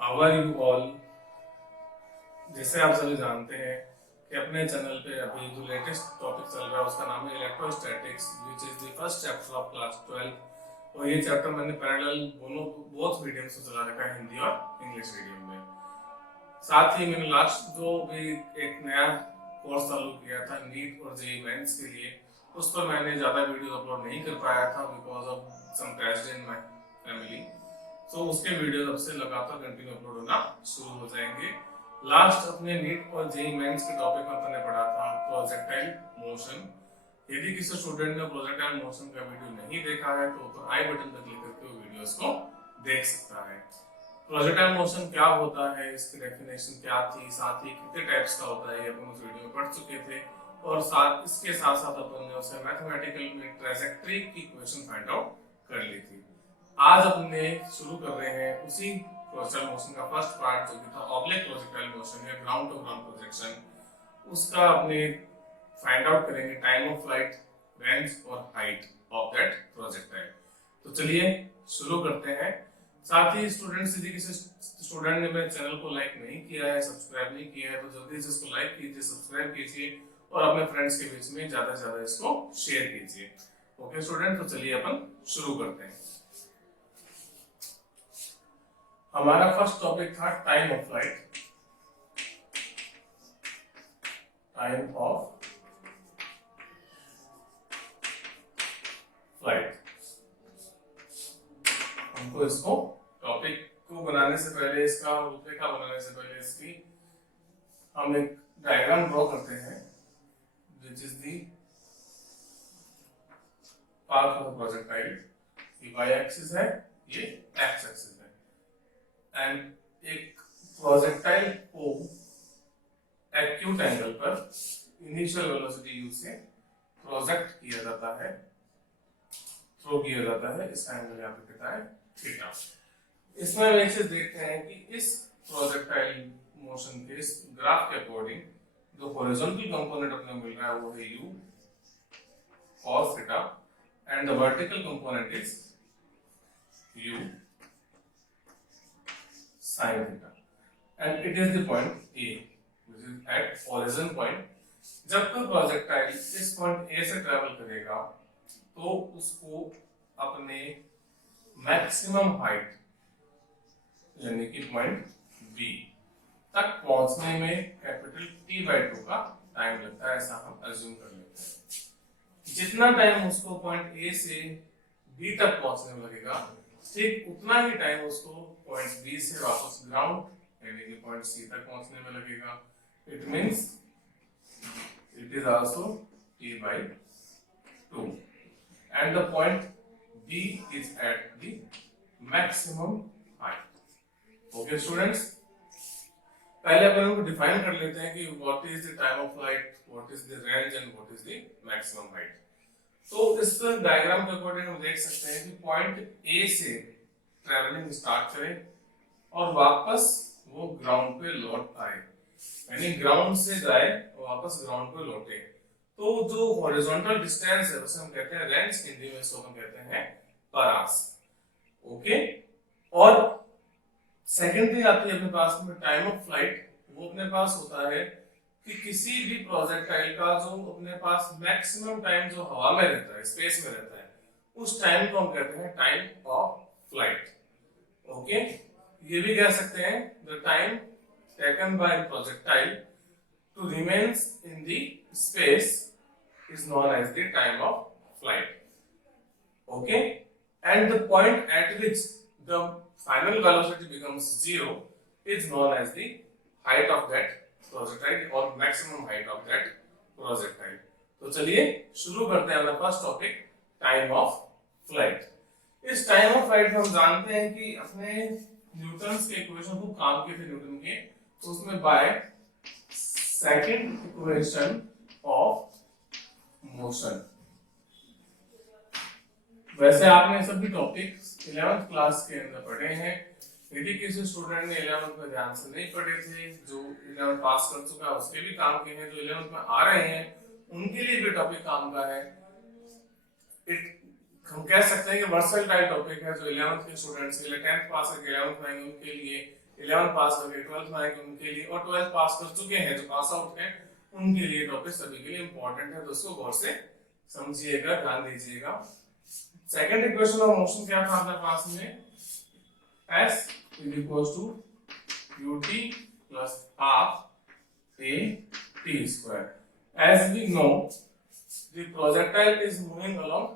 How are you all. जैसे आप सभी जानते हैं कि अपने चैनल पे अभी जो लेटेस्ट टॉपिक चल रहा है उसका नाम है electrostatics which is the first chapter of class 12। और ये चैप्टर मैंने पैरेलल दोनों बोथ मीडियम से चला रखा है, हिंदी और इंग्लिश मीडियम में। साथ ही मैंने लास्ट जो भी एक नया कोर्स चालू किया था नीट और जेईई मेंस के लिए, उस पर मैंने ज़्यादा वीडियो अपलोड नहीं कर पाया था because of some tragedy in my family. तो उसके वीडियो अब से लगातार कंटिन्यू अपलोड होना शुरू हो जाएंगे। लास्ट अपने नीट और जेईई मेंस के टॉपिक में अपने पढ़ा था प्रोजेक्टाइल मोशन। यदि किसी स्टूडेंट ने प्रोजेक्टाइल मोशन का वीडियो नहीं देखा है तो ऊपर आई बटन पर क्लिक करके वो वीडियोस को देख सकता है। प्रोजेक्टाइल मोशन क्या होता है, इसकी डेफिनेशन क्या थी, साथ ही कितने टाइप्स का होता है, ये अपन उस वीडियो में पढ़ चुके थे। और साथ इसके साथ साथ अपन ने उसे मैथमेटिकल में ट्रेजेक्टरी की इक्वेशन फाइंड आउट कर ली थी। आज अपने शुरू कर रहे हैं उसी प्रोजेक्टाइल मोशन का फर्स्ट पार्ट जो कि था ऑब्लिक प्रोजेक्टाइल मोशन या ग्राउंड टू ग्राउंड प्रोजेक्शन। उसका अपने फाइंड आउट करेंगे टाइम ऑफ फ्लाइट, रेंज और हाइट ऑफ दैट प्रोजेक्टाइल। तो चलिए शुरू करते हैं। साथ ही स्टूडेंट्स, यदि किसी स्टूडेंट ने मेरे चैनल को लाइक नहीं किया है, सब्सक्राइब नहीं किया है, तो जल्दी से इसको लाइक कीजिए, सब्सक्राइब कीजिए और अपने फ्रेंड्स के बीच में ज्यादा से ज्यादा इसको शेयर कीजिए। ओके स्टूडेंट, तो चलिए अपन शुरू करते हैं। हमारा फर्स्ट टॉपिक था time of flight. Time of flight. हमको इसको टॉपिक को बनाने से पहले, इसका रूपरेखा बनाने से पहले इसकी हम एक डायग्राम ड्रॉ करते हैं which is the path of projectile. ये वाई एक्सिस है, ये एक्स एक्सिस है एंड एक प्रोजेक्टाइल को एक्यूट एंगल पर इनिशियल वेलोसिटी u से प्रोजेक्ट किया जाता है, थ्रो किया जाता है। इसका एंगल यहाँ पे कितना है, थीटा। इसमें हम एक चीज देखते हैं कि इस प्रोजेक्टाइल मोशन के इस ग्राफ के अकॉर्डिंग जो हॉरिजॉन्टल कंपोनेंट अपने मिल रहा है वो है u cos theta and the vertical component is u sin theta and it is the point a which is at origin point। जब तक प्रोजेक्टाइल इस पॉइंट a से ट्रेवल करेगा तो उसको अपने मैक्सिमम हाइट यानी कि पॉइंट B तक पहुंचने में कैपिटल T/2 का टाइम लगता है, ऐसा हम अज्यूम कर लेते हैं। जितना टाइम उसको पॉइंट A से B तक पहुंचने में लगेगा, ठीक उतना ही टाइम उसको पॉइंट B से वापस ग्राउंड यानी कि पॉइंट C तक पहुंचने में लगेगा। It means it is also T/2 and the point B is at the maximum height। Okay students, पहले अपन उनको डिफाइन कर लेते हैं कि what is the time of flight, what is the range and what is the maximum height. तो इस diagram के according हम देख सकते हैं कि पॉइंट A से ट्रैवलिंग स्टार्ट करें और वापस वो ग्राउंड पे लौट आए, यानी ग्राउंड से जाए और वापस ग्राउंड पे लौटे। तो जो हॉरिजॉन्टल डिस्टेंस है उसे हम कहते हैं रेंज, हिंदी में इसको हम कहते हैं परास। ओके, और सेकंड थिंग आती है अपने पास में टाइम ऑफ फ्लाइट। वो अपने पास होता है कि किसी भी प्रोजेक्टाइल का जो अपने पास मैक्सिमम टाइम जो हवा में रहता है, स्पेस में रहता है, उस टाइम को हम कहते हैं टाइम ऑफ फ्लाइट। ओके, ये भी कह सकते हैं the time taken by projectile to remains in the space is known as the time of flight। Okay, and the point at which the final velocity becomes zero is known as the height of that projectile or maximum height of that projectile। तो चलिए शुरू करते हैं अपना first topic, time of flight. इस time of flight में हम जानते हैं कि अपने न्यूटन्स के इक्वेशन को काम किए थे न्यूटन के, तो उसमें by second equation of motion. वैसे आपने सभी टॉपिक्स 11th क्लास के अंदर पढ़े हैं। यदि किसी स्टूडेंट ने 11th में ध्यान से नहीं पढ़े थे, जो 11th पास कर चुका है उसके भी काम के हैं, जो 11th में आ रहे हैं उनके लिए भी टॉपिक काम का है। हम कह सकते हैं कि वर्सेटाइल टॉपिक है जो 11th के स्टूडेंट्स के लिए, 10th पास करके 11th में आएंगे उनके लिए 11 पास करके 12th में आएंगे उनके लिए, और 12th पास कर चुके हैं जो पास आउट है उनके लिए टॉपिक सभी के लिए इंपॉर्टेंट है, दोस्तों गौर से समझिएगा, ध्यान दीजिएगा। सेकंड इक्वेशन ऑफ मोशन क्या था हमारे पास में, s is equals to ut plus half a t square. As we know the projectile is moving along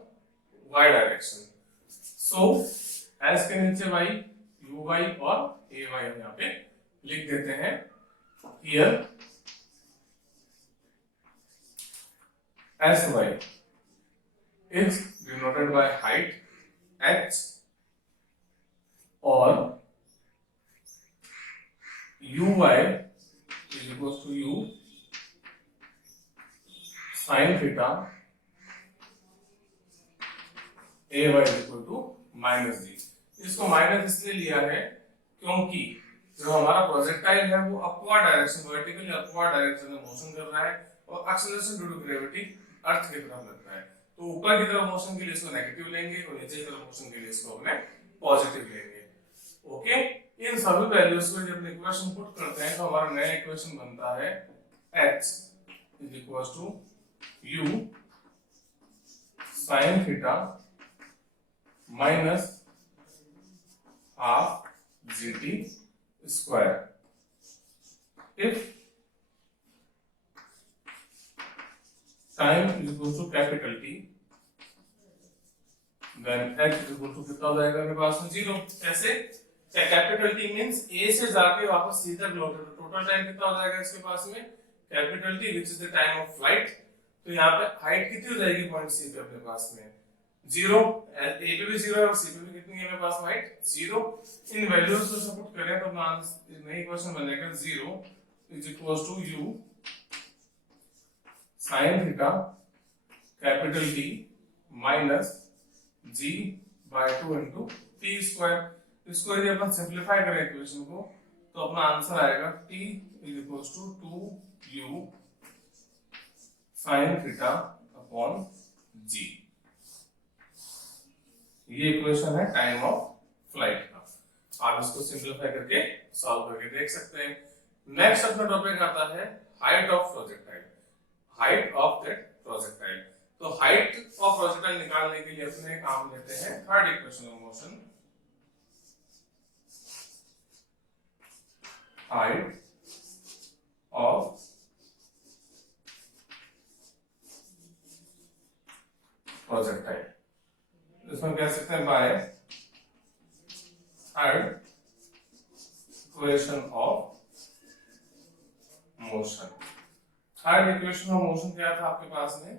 y direction, so s के नीचे y uy और ay हम यहाँ पे लिख देते हैं। Here sy is denoted by height h और uy is equals to u sin theta, ay is equal to minus g. इसको माइनस इसलिए लिया है क्योंकि जो हमारा प्रोजेक्टाइल है वो upward direction, vertically upward direction में मोशन कर रहा है और एक्सेलरेशन ड्यू टू ग्रेविटी अर्थ की तरफ लग रहा है, तो ऊपर की तरफ मोशन के लिए इसको नेगेटिव लेंगे और नीचे की तरफ मोशन के लिए इसको अपने पॉजिटिव लेंगे। ओके, इन सभी वैल्यूज को जब इक्वेशन पुट करते हैं तो हमारा नया इक्वेशन बनता है h is equals to u sin theta minus half gt square. If time is equal to capital T, then h is equal to कितना हो जाएगा मेरे पास में 0। कैसे, कैपिटल T मींस a से जाके वापस c तक लौटे, तो टोटल टाइम कितना हो जाएगा इसके पास में, capital T which is the time of flight. तो यहाँ पे हाइट कितनी हो जाएगी पॉइंट c पे अपने पास में 0, a पे भी 0 है और c पे भी कितनी है मेरे पास हाइट 0। इन वैल्यूज को सपोर्ट करें तो नई इक्वेशन बनेगा 0 is equals to u sin theta capital T minus g by 2 into t square. इसको यदि अपन सिंपलीफाई करें इक्वेशन को तो अपना आंसर आएगा t is equals to 2u sin theta upon g। ये इक्वेशन है टाइम ऑफ फ्लाइट का, आप इसको सिंपलीफाई करके सॉल्व करके देख सकते हैं। नेक्स्ट अपना टॉपिक आता है height of projectile, height of that projectile. तो हाइट ऑफ प्रोजेक्टाइल निकालने के लिए अपने काम लेते हैं third equation of motion, height of projectile. इसमें कह सकते हैं by third equation of motion. Third equation of motion क्या था आपके पास में,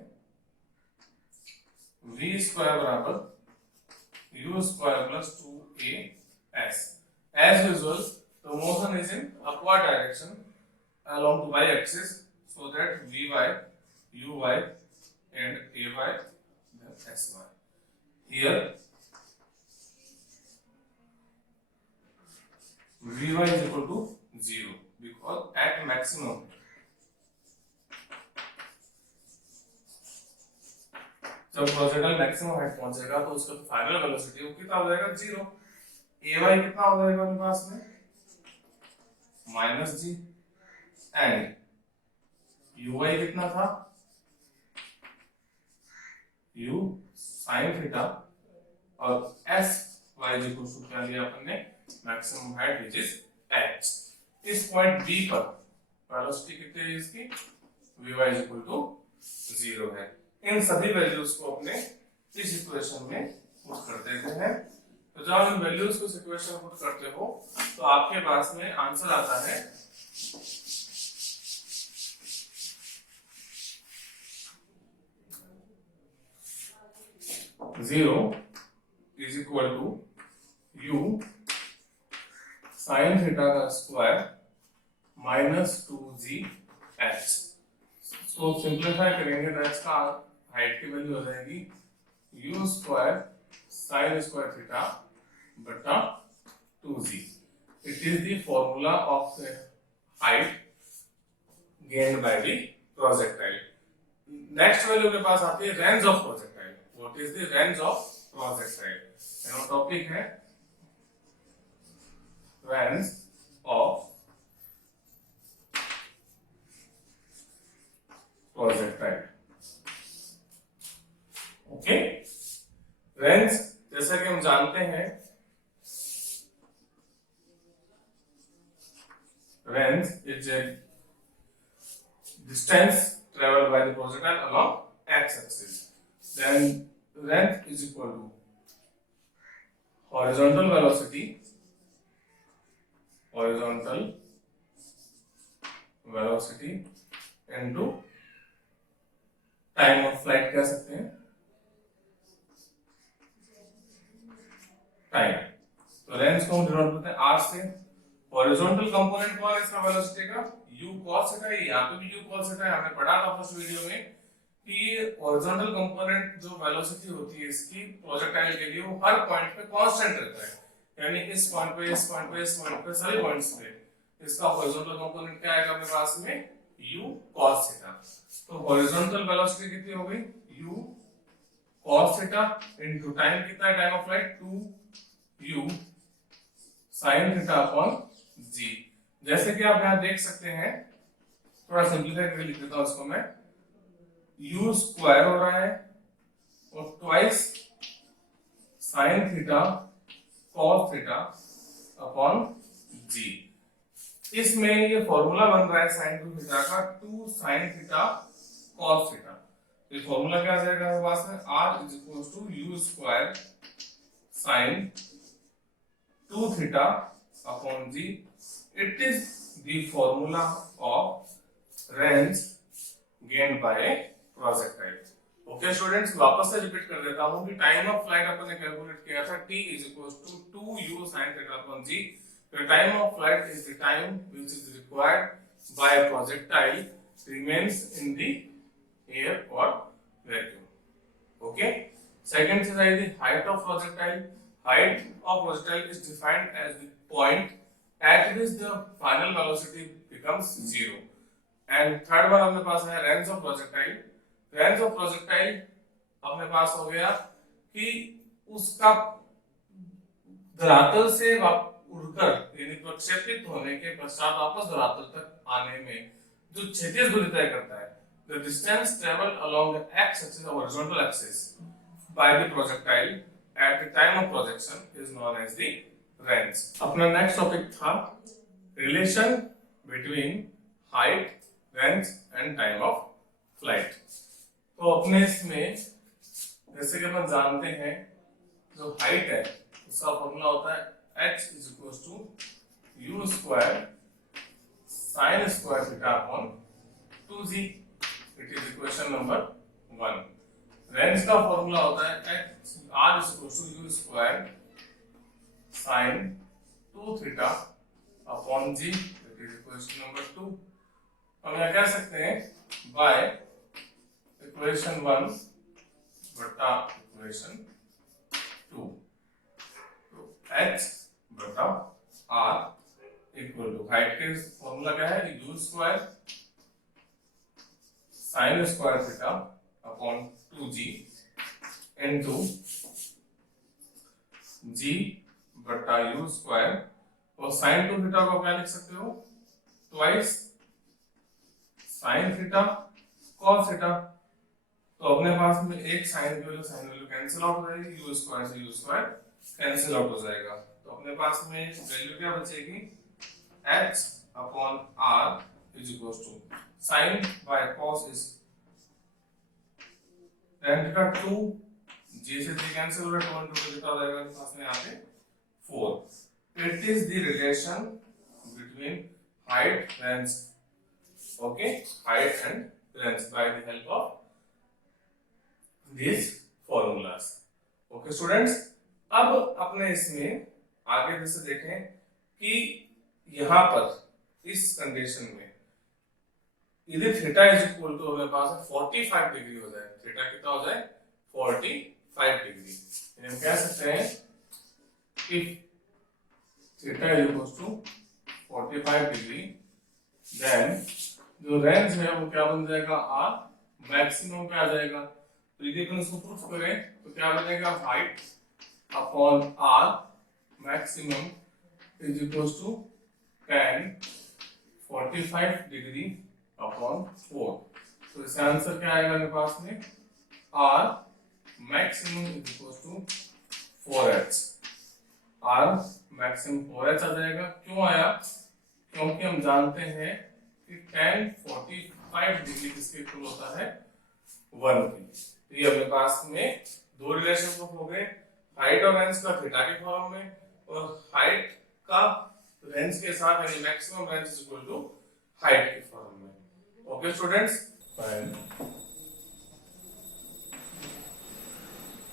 v स्क्वायर बराबर u square plus 2as। As usual the motion is in upward direction along the y axis, so that vy, uy and ay then sy। Here vy is equal to 0 because at maximum जब projectile maximum height पहुंचेगा तो उसका final velocity वो कितना हो जाएगा 0। ay कितना हो जाएगा मेरे पास में माइनस g एंड uy कितना था u sin थीटा और s y इक्वल टू क्या लिया अपन ने maximum height which is h। इस पॉइंट b पर वेलोसिटी कितनी है इसकी vy इक्वल टू 0 है। इन सभी वैल्यूज को अपने इस इक्वेशन में पुट कर देते हैं। तो जब आप इन वैल्यूज को इस इक्वेशन में पुट करते हो तो आपके पास में आंसर आता है 0 is equal to u sin theta का स्क्वायर माइनस 2g h। तो सिंप्लीफाई करेंगे तो h का हाइट की वैल्यू हो जाएगी u square sin square theta बटा 2g। It is the formula of height gained by the projectile। Next value के पास आती है range of projectile. What is the range of projectile? Topic है range range is a distance traveled by the projectile along x-axis. Then length is equal to horizontal velocity into time of flight कह सकते हैं time. तो range को हम denote करते हैं r से. हॉरिजॉन्टल कंपोनेंट कौन है इसका वेलोसिटी का? u cos theta. यहाँ पे भी u cos थीटा हमने पढ़ा था फर्स्ट वीडियो में कि हॉरिजॉन्टल कंपोनेंट जो वेलोसिटी होती है इसकी प्रोजेक्टाइल के लिए वो हर पॉइंट पे कांस्टेंट रहता है, यानी इस पॉइंट पे, इस पॉइंट पे, इस पॉइंट पे, सभी पॉइंट्स पे इसका हॉरिजॉन्टल कंपोनेंट क्या आएगा अपने पास में? u cos theta. तो हॉरिजॉन्टल वेलोसिटी कितनी हो गई? u cos theta into time कितना है? Time of flight 2u sin theta upon g. जैसे कि आप यहां देख सकते हैं, थोड़ा सिंपलीफाई करके लिख देता हूं इसको मैं. u स्क्वायर हो रहा है और twice sin theta cos theta upon g. इसमें ये फॉर्मूला बन रहा है sin 2 थीटा का 2 sin थीटा cos थीटा. ये फॉर्मूला क्या आ जाएगा हमारे पास में? r is equal to u square sin 2 theta upon g. It is the formula of range gained by a projectile. Okay students, वापस से रिपीट कर देता हूँ कि टाइम ऑफ फ्लाइट अपन ने कैलकुलेट किया था t is equals to 2u sin theta upon g. The time of flight is the time which is required by a projectile remains in the air or vacuum. Okay. Second is the height of projectile. Height of projectile is defined as the point at which the final velocity becomes zero. And third one अपने पास है range of projectile. Range of projectile अपने पास हो गया कि उसका धरातल से उड़कर यानी प्रक्षेपित होने के पश्चात वापस धरातल तक आने में जो क्षैतिज दूरी तय करता है. The distance traveled along the x-axis or horizontal axis by the projectile at the time of projection is known as the range. अपना नेक्स्ट टॉपिक था relation between height, range and time of flight. तो अपने इसमें जैसे कि अपन जानते हैं जो हाइट है उसका फॉर्मूला होता है h is equals to u square sin square theta upon 2g. It is equation number 1. Range का फॉर्मूला होता है r is equals to u square sin 2 theta upon g. That is equation number 2. हम यह कह सकते हैं by equation 1 बटा equation 2. तो h बटा r इक्वल टू हाइट के फॉर्मूला क्या है? u square sin square theta upon 2g into g बटा u स्क्वायर. और sin 2 थीटा को क्या लिख सकते हो? Twice sin theta cos theta. तो अपने पास में एक sin की वैल्यू कैंसिल आउट हो जाएगी, u स्क्वायर से u स्क्वायर कैंसिल आउट हो जाएगा. तो अपने पास में वैल्यू क्या बचेगी? h अपॉन r is equal to sin by cos is tan theta 2 g से g कैंसिल हो रहा है, 2 into 2 कितना हो जाएगा पास में यहाँ पे 4. It is the relation between height, range, okay, height and range by the help of these formulas. Okay students, अब अपने इसमें आगे जैसे देखें कि यहाँ पर इस कंडीशन में यदि थीटा इज इक्वल टू हमारे पास 45 डिग्री हो जाए, थीटा कितना हो जाए? 45 डिग्री. हम कह सकते हैं if theta is equals to 45 degree then जो रेंज है वो क्या बन जाएगा? r मैक्सिमम पे आ जाएगा. तो यदि अपन इसको प्रूफ करें तो क्या बनेगा? Height upon r maximum is equals to tan 45 degree upon 4. तो इसका आंसर क्या आएगा मेरे पास में? r maximum is equals to 4h. r maximum 4h आ जाएगा. क्यों आया? क्योंकि हम जानते हैं कि tan 45 डिग्री किसके इक्वल होता है 1 की। तो ये अपने पास में दो रिलेशनशिप हो गए, हाइट और रेंज का थीटा के फॉर्म में, और हाइट का रेंज के साथ यानी maximum range is equal to height के फॉर्म में। Okay students, fine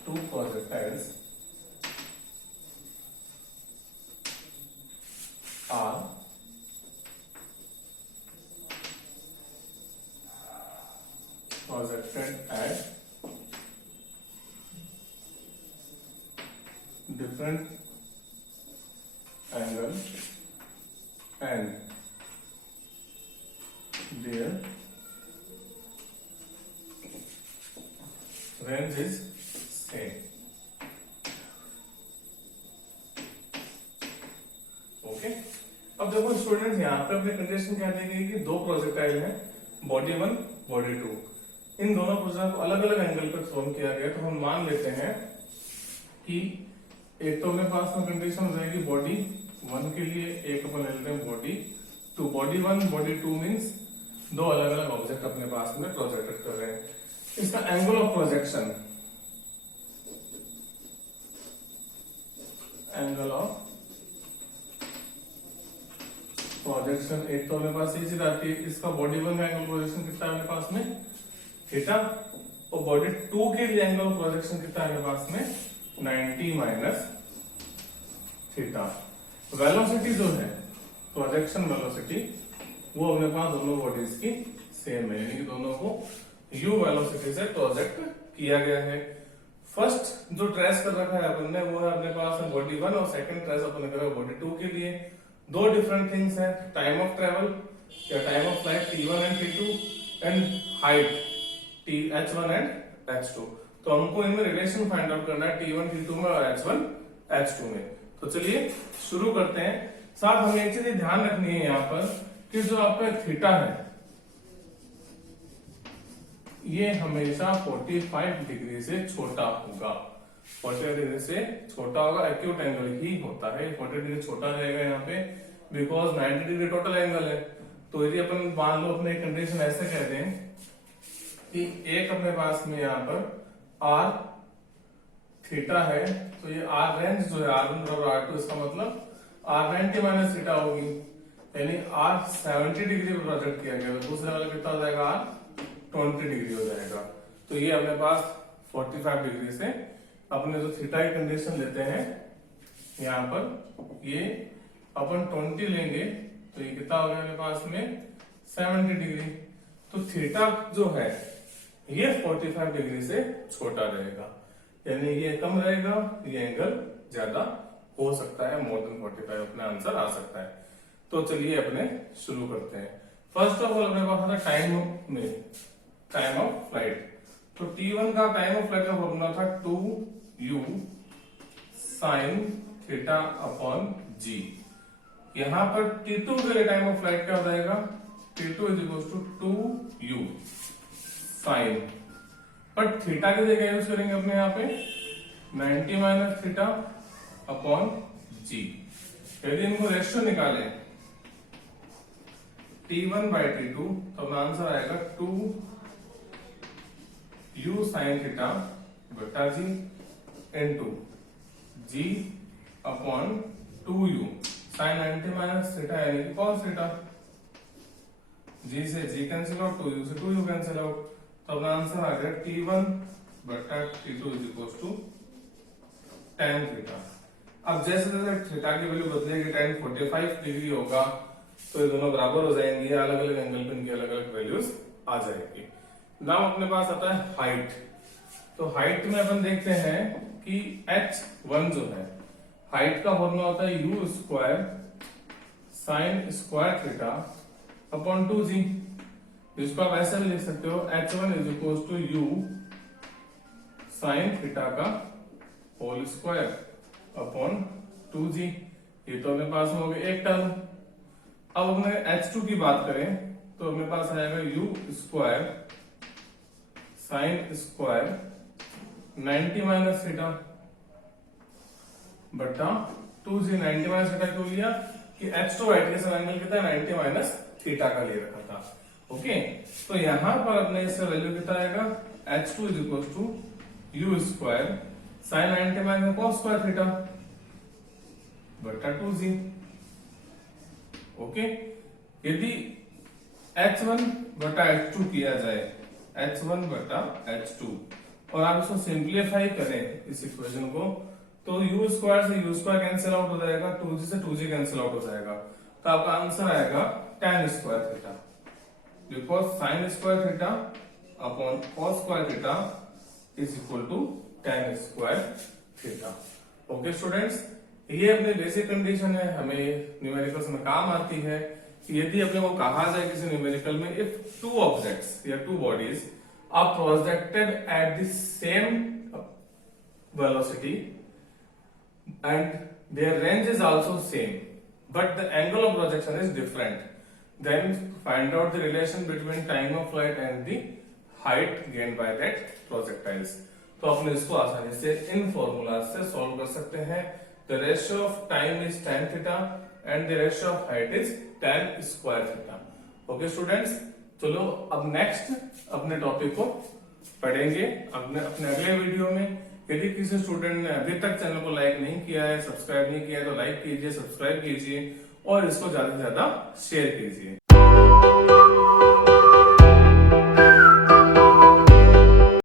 two projectiles are projected at different angle and their range is same. Okay, अब देखो स्टूडेंट्स, यहाँ पे अपनी कंडीशन क्या दी गई कि दो प्रोजेक्टाइल हैं, बॉडी 1 बॉडी 2, इन दोनों प्रोजेक्ट को अलग अलग एंगल पर थ्रोन किया गया। तो हम मान लेते हैं कि एक तो मेरे पास में कंडीशन हो जाएगी बॉडी 1 के लिए, एक अपन ले लेते हैं बॉडी 2। बॉडी 1 बॉडी 2 मीन्स दो अलग अलग ऑब्जेक्ट अपने पास में प्रोजेक्टेड कर रहे हैं। इसका angle of projection, angle of projection, एक तो मेरे पास ये चीज आती है, इसका बॉडी 1 का एंगल प्रोजेक्शन कितना है मेरे पास में थीटा, और बॉडी 2 के लिए एंगल ऑफ प्रोजेक्शन कितना है मेरे पास में 90 माइनस थीटा। वेलोसिटी जो है प्रोजेक्शन वेलोसिटी, वो अपने पास दोनों बॉडीज की सेम है, यानी कि दोनों को u वेलोसिटी से प्रोजेक्ट किया गया है। फर्स्ट जो ट्रेस कर रखा है अपन ने वो है अपने पास बॉडी 1, और सेकंड ट्रेस अपन ने करा बॉडी 2 के लिए। दो डिफरेंट थिंग्स हैं, टाइम ऑफ ट्रेवल या time of flight t1 and t2, and height h1 and h2। तो हमको इनमें रिलेशन फाइंड आउट करना है t1 t2 में और h1 h2 में। तो चलिए शुरू करते हैं। साथ हमें एक चीज ध्यान रखनी है यहाँ पर कि जो आपका थीटा है ये हमेशा 45 डिग्री से छोटा होगा, 45 डिग्री से छोटा होगा, एक्यूट एंगल ही होता है। 40 डिग्री छोटा रहेगा यहाँ पे बिकॉज 90 डिग्री टोटल एंगल है। तो यदि अपन मान लो अपने कंडीशन ऐसे कह दें कि एक अपने पास में यहाँ पर आर थीटा है, तो ये आर रेंज जो है R1 बराबर R2, इसका मतलब आर 90 माइनस थीटा होगी, यानी आर 70 डिग्री पर प्रोजेक्ट किया गया, तो दूसरा वाला कितना हो जाएगा आर 20 डिग्री हो जाएगा। तो ये अपने पास 45 डिग्री से अपने जो थीटा की कंडीशन लेते हैं यहाँ पर, ये अपन 20 लेंगे तो ये कितना हो गया मेरे पास में 70 डिग्री। तो थीटा जो है ये 45 डिग्री से छोटा रहेगा, यानी ये कम रहेगा, ये एंगल ज्यादा हो सकता है, मोर देन 45 अपना आंसर आ सकता है। तो चलिए अपने शुरू करते हैं। फर्स्ट ऑफ ऑल अपने पास था टाइम में, टाइम ऑफ फ्लाइट। तो t1 का टाइम ऑफ फ्लाइट का फॉर्मूला था 2u sine theta upon g। यहां पर t2 के लिए टाइम ऑफ फ्लाइट क्या हो जाएगा, t2 is equal to 2u sine, पर थीटा की जगह यूज करेंगे अपने यहाँ पे 90 माइनस थीटा अपॉन g। यदि इनको रेशियो निकालें t1 बाई t2 तो अपना आंसर आएगा 2u साइन थीटा बटा g इनटू g अपॉन 2u साइन 90 माइनस थीटा यानी कि cos थीटा। g से g कैंसिल आउट, 2u से 2u कैंसिल आउट, तो अपना आंसर आ गया t1 बटा t2 is equal to tan theta. अब जैसे जैसे थीटा की वैल्यू बदलेगी tan 45 डिग्री होगा, तो ये दोनों बराबर हो जाएंगे, अलग अलग एंगल पे इनकी अलग अलग वैल्यूज आ जाएगी। नाउ अपने पास आता है हाइट। तो हाइट में अपन देखते हैं कि h1 जो है, हाइट का फॉर्मूला होता है u square sine square theta upon 2g, जिसको आप ऐसे भी लिख सकते हो h1 is equal to u sine theta का होल स्क्वायर अपॉन 2g। ये तो अपने पास में हो गया एक टर्म। अब अपने h2 की बात करें तो अपने पास आएगा u square sine square 90 minus theta बटा 2g। 90 माइनस थीटा क्यों लिया, कि h2 राइट का एंगल कितना है 90 माइनस थीटा का ले रखा था। ओके, तो यहां पर अपने इसका वैल्यू कितना आएगा h2 is equal to u square sine 90 minus cos square theta बटा 2z। ओके, यदि h1 बटा h2 किया जाए h1 बटा h2 और आप इसको सिंप्लीफाई करें इस इक्वेशन को तो u स्क्वायर से u स्क्वायर कैंसिल आउट हो जाएगा, 2g से 2g कैंसिल आउट हो जाएगा, तो आपका आंसर आएगा tan square theta, because sin square theta upon cos square theta is equal to tan square theta. Okay students, ये अपनी बेसिक कंडीशन है, हमें न्यूमेरिकल्स में काम आती है कि यदि अपने को कहा जाए किसी न्यूमेरिकल में इफ टू ऑब्जेक्ट्स या two bodies are projected at the same velocity and their range is also same but the angle of projection is different, then find out the relation between time of flight and the height gained by that projectiles। तो अपने इसको आसानी से इन formula से solve कर सकते हैं। The ratio of time is tan theta and the ratio of height is tan square theta। Okay students, चलो अब नेक्स्ट अपने टॉपिक को पढ़ेंगे अपने अगले वीडियो में। यदि किसी स्टूडेंट ने अभी तक चैनल को लाइक नहीं किया है, सब्सक्राइब नहीं किया है तो लाइक कीजिए, सब्सक्राइब कीजिए और इसको ज्यादा से ज्यादा शेयर कीजिए।